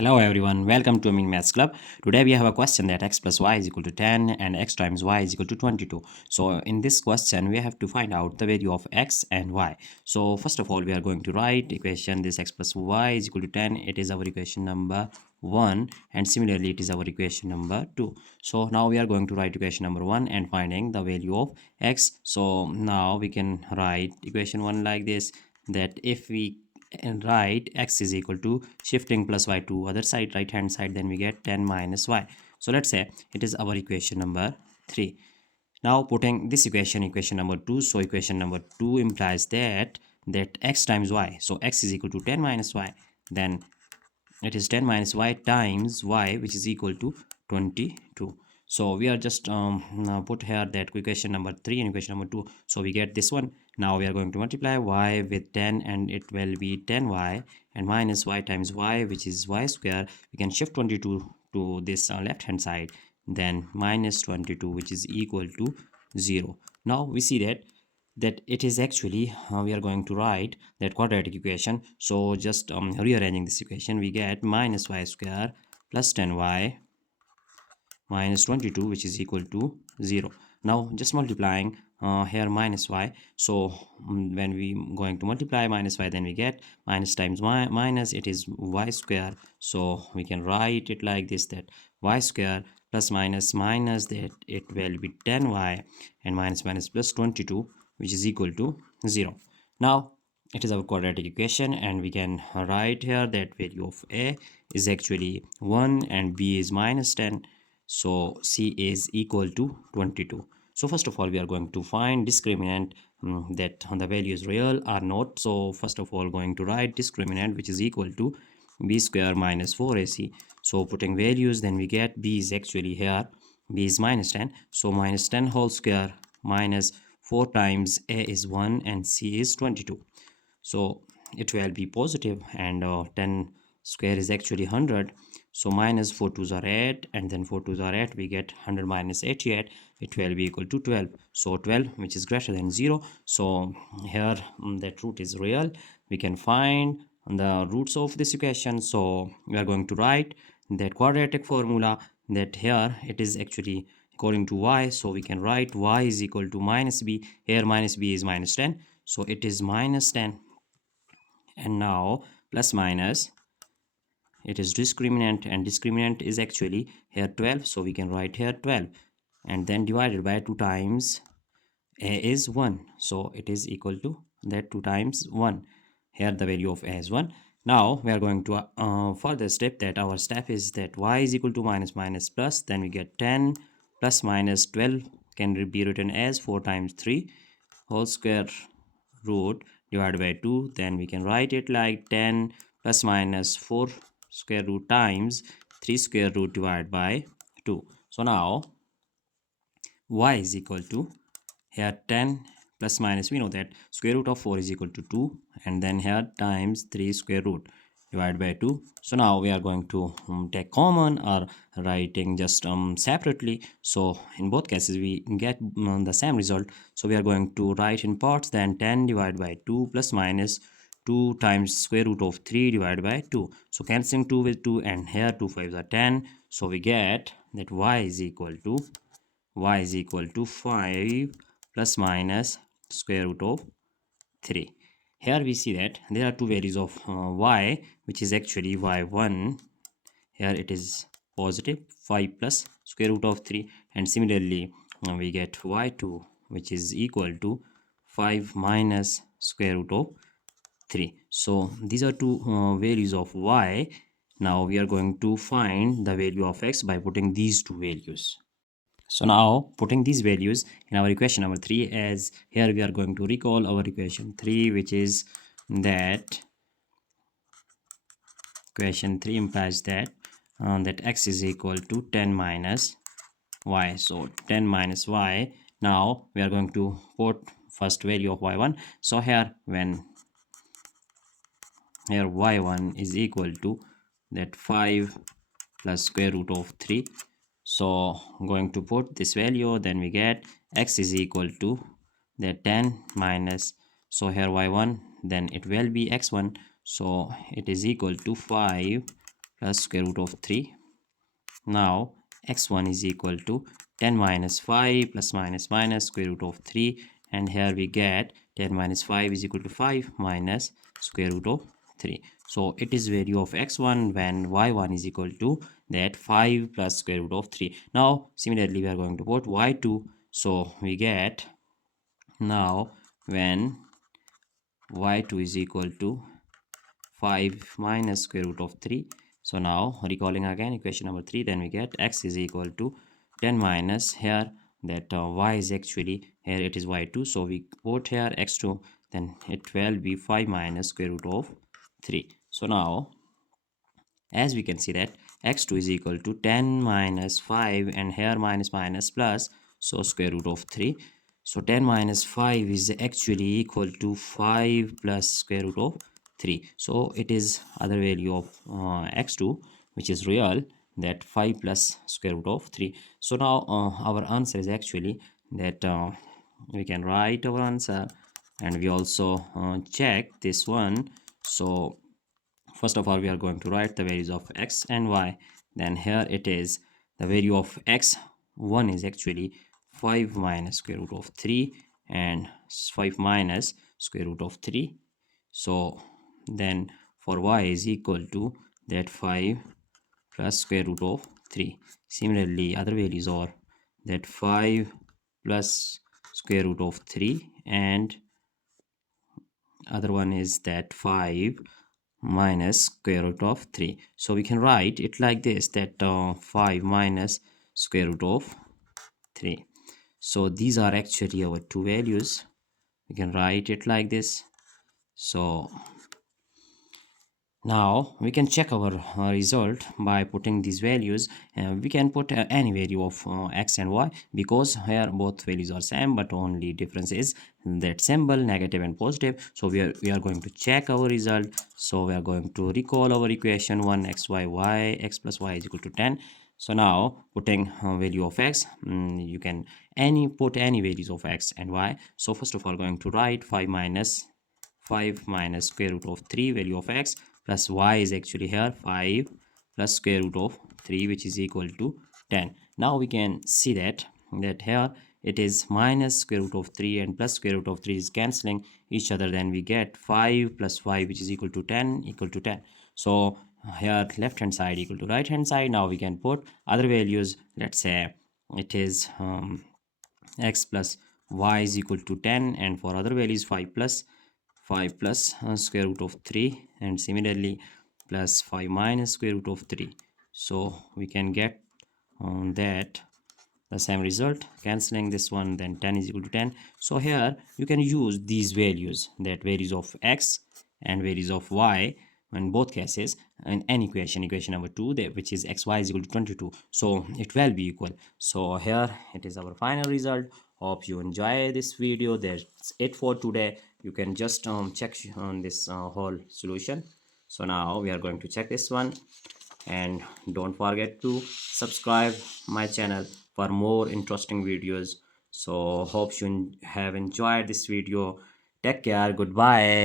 Hello everyone, welcome to Amin Maths Club. Today we have a question that x plus y is equal to 10 and x times y is equal to 22. So in this question we have to find out the value of x and y. So first of all we are going to write equation this x plus y is equal to 10. It is our equation number 1 and similarly it is our equation number 2. So now we are going to write equation number 1 and finding the value of x. So now we can write equation 1 like this, that if we and write x is equal to shifting plus y to other side, right hand side, then we get 10 minus y. So let's say it is our equation number 3. Now putting this equation number 2, so equation number 2 implies that x times y, so x is equal to 10 minus y, then it is 10 minus y times y, which is equal to 22. So we are just now put here that equation number 3 and equation number 2, so we get this one. Now we are going to multiply y with 10 and it will be 10y, and minus y times y, which is y square. We can shift 22 to this left hand side, then minus 22, which is equal to 0. Now we see that it is actually we are going to write that quadratic equation. So just rearranging this equation, we get minus y square plus 10y minus 22, which is equal to 0. Now just multiplying here minus y, so when we going to multiply minus y, then we get minus times y minus, it is y square. So we can write it like this, that y square plus minus minus, that it will be 10y, and minus minus plus 22, which is equal to 0. Now it is our quadratic equation, and we can write here that value of a is actually 1 and b is minus 10. So c is equal to 22. So first of all we are going to find discriminant, that the value is real or not. So first of all going to write discriminant, which is equal to b square minus 4ac. So putting values, then we get b is actually here, b is minus 10, so minus 10 whole square minus 4 times a is 1 and c is 22. So it will be positive, and 10 square is actually 100. So minus 4 2s are 8, and then 4 2s are 8, we get 100 minus 88, it will be equal to 12. So 12, which is greater than 0. So here that root is real. We can find the roots of this equation. So we are going to write that quadratic formula, that here it is actually according to y. So we can write y is equal to minus b. Here minus b is minus 10, so it is minus 10, and now plus minus, it is discriminant, and discriminant is actually here 12, so we can write here 12, and then divided by 2 times a is 1, so it is equal to that 2 times 1. Here the value of a is 1. Now we are going to further step, that our step is that y is equal to minus minus plus, then we get 10 plus minus 12 can be written as 4 times 3 whole square root divided by 2. Then we can write it like 10 plus minus 4 square root times 3 square root divided by 2. So now y is equal to here 10 plus minus, we know that square root of 4 is equal to 2, and then here times 3 square root divided by 2. So now we are going to take common, or writing just separately. So in both cases we get the same result. So we are going to write in parts, then 10 divided by 2 plus minus 2 times square root of 3 divided by 2. So cancelling 2 with 2, and here 2 5s are 10. So we get that y is equal to 5 plus minus square root of 3. Here we see that there are two values of y, which is actually y1. Here it is positive 5 plus square root of 3, and similarly we get y2, which is equal to 5 minus square root of 3. So these are two values of y. Now we are going to find the value of x by putting these two values. So now putting these values in our equation number 3, as here we are going to recall our equation 3, which is that equation 3 implies that x is equal to 10 minus y. So 10 minus y. Now we are going to put first value of y1. So here y1 is equal to that 5 plus square root of 3. So I'm going to put this value, then we get x is equal to the 10 minus, so here y1, then it will be x1, so it is equal to 5 plus square root of 3. Now x1 is equal to 10 minus 5 plus minus minus square root of 3, and here we get 10 minus 5 is equal to 5 minus square root of 3. So it is value of x1 when y1 is equal to that 5 plus square root of 3. Now similarly we are going to put y2, so we get now when y2 is equal to 5 minus square root of 3. So now recalling again equation number 3, then we get x is equal to 10 minus here that y is actually here it is y2, so we put here x2, then it will be 5 minus square root of 3. So now as we can see that x2 is equal to 10 minus 5, and here minus minus plus, so square root of 3. So 10 minus 5 is actually equal to 5 plus square root of 3. So it is other value of x2 which is real, that 5 plus square root of 3. So now our answer is actually that we can write our answer, and we also check this one. So first of all we are going to write the values of x and y. Then here it is the value of x1 is actually 5 minus square root of 3 and 5 minus square root of 3. So then for y is equal to that 5 plus square root of 3. Similarly other values are that 5 plus square root of 3, and other one is that 5 minus square root of 3. So we can write it like this, that 5 minus square root of 3. So these are actually our two values. We can write it like this. So now we can check our result by putting these values. We can put any value of x and y, because here both values are same, but only difference is that symbol, negative and positive. So we are going to check our result. So we are going to recall our equation 1xy x plus y is equal to 10. So now putting value of x, you can put any values of x and y. So first of all going to write 5 minus square root of 3 value of x, plus y is actually here 5 plus square root of 3, which is equal to 10. Now we can see that here it is minus square root of 3 and plus square root of 3 is cancelling each other. Then we get 5 plus 5 which is equal to 10 equal to 10. So here left hand side equal to right hand side. Now we can put other values. Let's say it is x plus y is equal to 10, and for other values 5 plus square root of 3, and similarly plus 5 minus square root of 3. So we can get that the same result, cancelling this one, then 10 is equal to 10. So here you can use these values, that values of x and values of y in both cases in any equation number 2, which is xy is equal to 22. So it will be equal. So here it is our final result. Hope you enjoy this video. That's it for today. You can just check on this whole solution. So now we are going to check this one, and don't forget to subscribe my channel for more interesting videos. So hope you have enjoyed this video. Take care. Goodbye.